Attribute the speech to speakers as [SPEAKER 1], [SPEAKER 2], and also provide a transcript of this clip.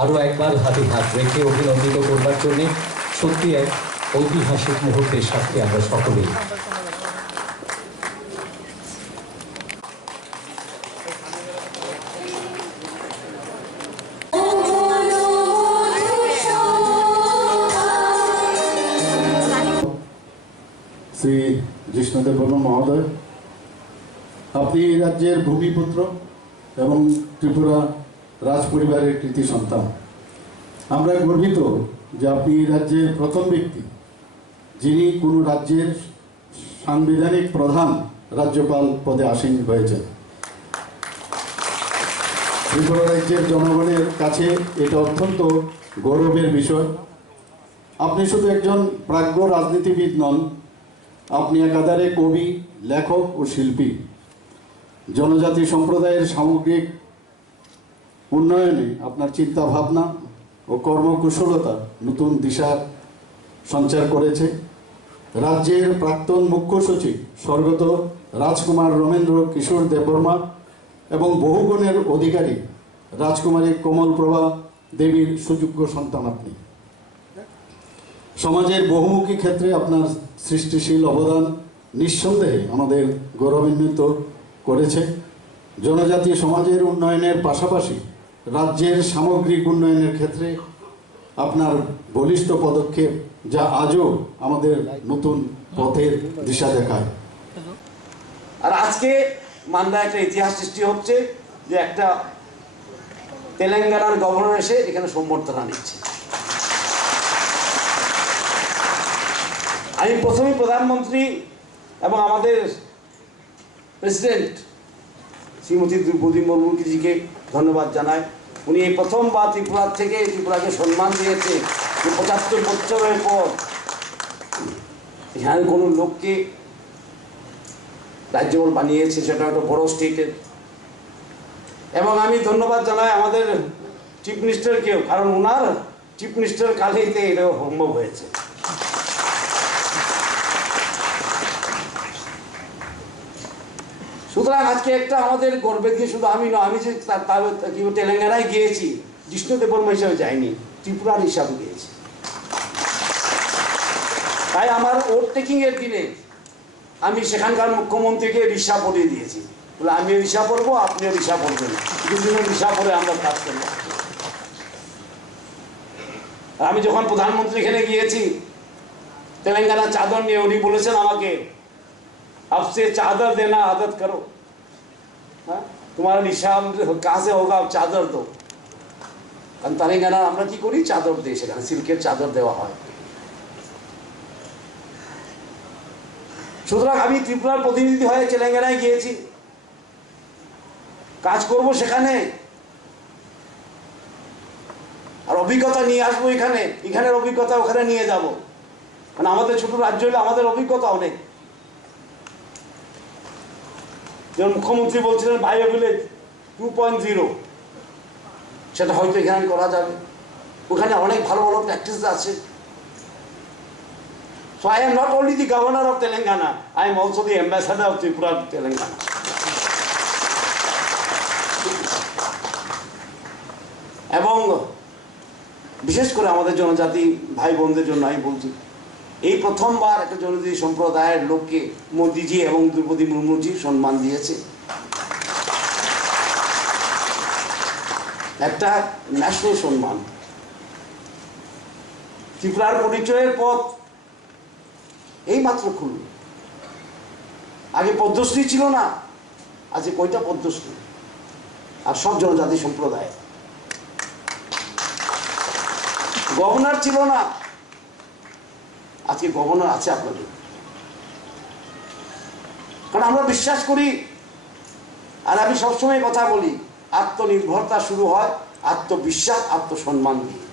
[SPEAKER 1] আরও একবার হাতে হাত রেখে অভিনন্দিত করবার জন্য সত্যি এক ঐতিহাসিক মুহূর্তের সাথে আমরা সকলেই।
[SPEAKER 2] শ্রী জিষ্ণুদেব বর্মা মহোদয়, আপনি রাজ্যের ভূমিপুত্র এবং ত্রিপুরা রাজ পরিবারের কৃতি সন্তান। আমরা গর্বিত যে আপনি রাজ্যের প্রথম ব্যক্তি, যিনি কোনো রাজ্যের সাংবিধানিক প্রধান রাজ্যপাল পদে আসীন হয়েছেন। ত্রিপুরা রাজ্যের জনগণের কাছে এটা অত্যন্ত গৌরবের বিষয়। আপনি শুধু একজন প্রাজ্ঞ রাজনীতিবিদ নন, আপনি একাধারে কবি, লেখক ও শিল্পী। জনজাতি সম্প্রদায়ের সামগ্রিক উন্নয়নে আপনার চিন্তা ভাবনা ও কর্মকুশলতা নতুন দিশা সঞ্চার করেছে। রাজ্যের প্রাক্তন মুখ্য সচিব স্বর্গত রাজকুমার রমেন্দ্র কিশোর দেববর্মা এবং বহুগুণের অধিকারী রাজকুমারী কমলপ্রভা দেবীর সুযোগ্য সন্তান আপনি। সমাজের বহুমুখী ক্ষেত্রে আপনার সৃষ্টিশীল অবদান নিঃসন্দেহে আমাদের গৌরবান্বিত করেছে। জনজাতি সমাজের উন্নয়নের পাশাপাশি রাজ্যের সামগ্রিক উন্নয়নের ক্ষেত্রে আপনার বলিষ্ঠ পদক্ষেপ যা আজও আমাদের নতুন পথের দিশা দেখায়।
[SPEAKER 3] আর আজকে মান্দা একটা ইতিহাস সৃষ্টি হচ্ছে যে একটা তেলেঙ্গানার গভর্নর এসে এখানে সম্বর্ধনা নিচ্ছে। আমি প্রথমেই প্রধানমন্ত্রী এবং আমাদের প্রেসিডেন্ট শ্রীমতী দ্রৌপদী মুর্মুজিকে ধন্যবাদ জানায়। উনি এই প্রথমবার ত্রিপুরা থেকে ত্রিপুরাকে সম্মান দিয়েছে যে পঁচাত্তর বছরের পর এখানে কোনো লোককে রাজ্যপাল বানিয়েছে, সেটা একটা বড় স্টেটের। এবং আমি ধন্যবাদ জানাই আমাদের চিফ মিনিস্টারকেও, কারণ ওনার চিফ মিনিস্টার কালেইতে এটা সম্ভব হয়েছে। সুতরাং আজকে একটা আমাদের গর্বের দিয়ে শুধু আমি না আমি যে তেলেঙ্গানায় গিয়েছি জিষ্ণুদেব বর্মা হিসাবে যাইনি, ত্রিপুরার হিসাবে গিয়েছি। তাই আমার ওট টেকিং এর দিনে আমি সেখানকার মুখ্যমন্ত্রীকে রিসা পরিয়ে দিয়েছি। বলে আমি রিসা পরবো, আপনিও রিসা পরবেন দুজনে রিসা পরে আমরা কাজ করব। আমি যখন প্রধানমন্ত্রী এখানে গিয়েছি তেলেঙ্গানা চাদর নিয়ে উনি বলেছেন আমাকে आपसे चादर देना आदत करो हाँ? तुम्हारा निशान कहाँ से होगा आप चादर दो কারণ তেলেঙ্গানা আমরা কি করি চাদর দিই সেখানে সিল্কের চাদর দেওয়া হয় সুতরাং আমি ত্রিপুরার প্রতিনিধি হয়ে তেলেঙ্গানায় গিয়েছি কাজ করব সেখানে আর অভিজ্ঞতা নিয়ে আসবো এখানে এখানের অভিজ্ঞতা ওখানে নিয়ে যাব কারণ আমাদের ছোট রাজ্য হলে আমাদের অভিজ্ঞতা অনেক যেমন মুখ্যমন্ত্রী বলছিলেন bio village two point zero. সেটা হয়তো এখানে করা যাবে। ওখানে অনেক ভালো ভালো প্র্যাকটিস আছে। I am not only the governor of Telangana, I am also the ambassador of Tripura to Telangana. এবং বিশেষ করে আমাদের জনজাতি ভাই বোনদের জন্য আমি বলছি এই প্রথমবার একটা জনজাতি সম্প্রদায়ের লোককে মোদিজি এবং দ্রৌপদী মুর্মুজি সম্মান দিয়েছে। একটা ন্যাশনাল সম্মান। ত্রিপুরার পরিচয়ের পথ এই মাত্র খুলল আগে পদ্মশ্রী ছিল না, আজকে কয়টা পদ্মশ্রী? আর সব জনজাতি সম্প্রদায় গভর্নর ছিল না আজকে গভর্নর আছে আপনাদের। কারণ আমরা বিশ্বাস করি, আর আমি সবসময় কথা বলি, আত্মনির্ভরতা শুরু হয় আত্মবিশ্বাস, আত্মসম্মান দিয়ে